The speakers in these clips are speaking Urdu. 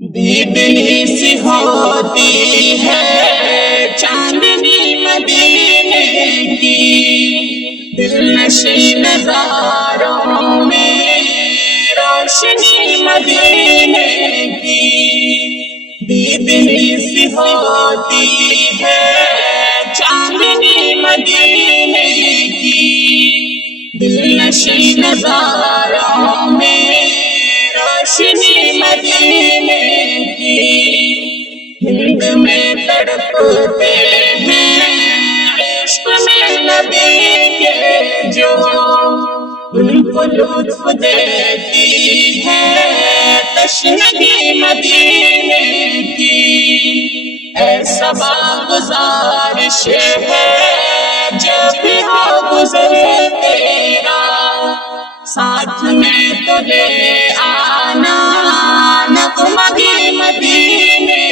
دیدنی سی ہوتی ہے چاندنی مدینے کی، دلنشین نظاروں میں روشنی مدینے کی۔ دیدنی سی ہوتی ہے چاندنی مدینے کی، دلنشین نظاروں میں روشنی مدینے کی۔ ہند میں تڑپتے ہیں عشق میں نبی کے، جو ان کو لطف دیتی ہے تشنگی مدینے کی۔ ایسا گزارش ہے جب بھی ہو گزر تیرا، ساتھ میں تو لے آنا نغمگی مدینے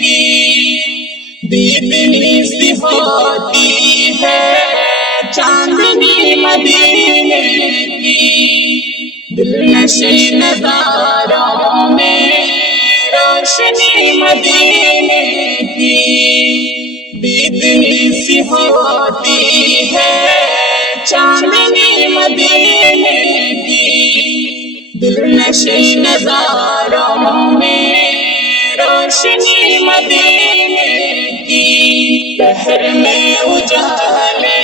کی۔ دیدنی سی ہوتی ہے چاندنی مدینے کی، دلنشین نظاروں میں روشنی مدینے کی۔ دیدنی سی ہوتی ہے چاندنی مدینے کی، دلنشین نظاروں میں روشنی مدینے کی۔ بحر میں اجالے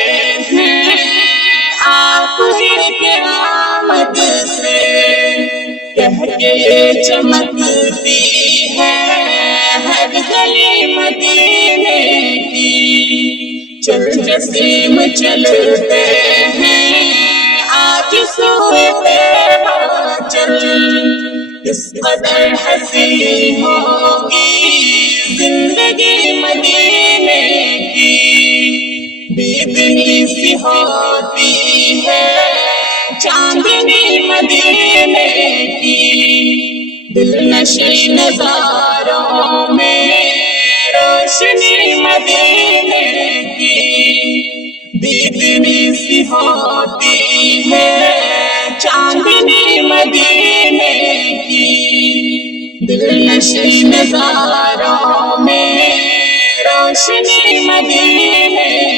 ہیں آپ ہی کے آمد سے، کہہ کے یہ چمکتی ہے ہر گلی مدینے کی۔ چل جسیم چلتے ہیں آج سوئے طیبہ چل، اس قدر حسین ہوگی زندگی مدینے کی۔ دیدنی سی ہوتی ہے چاندنی مدینے کی، دلنشین نظاروں میں روشنی مدینے کی۔ دیدنی سی ہوتی ہے چاندنی مدینے کی، دلنشین نظاروں میں روشنی مدینے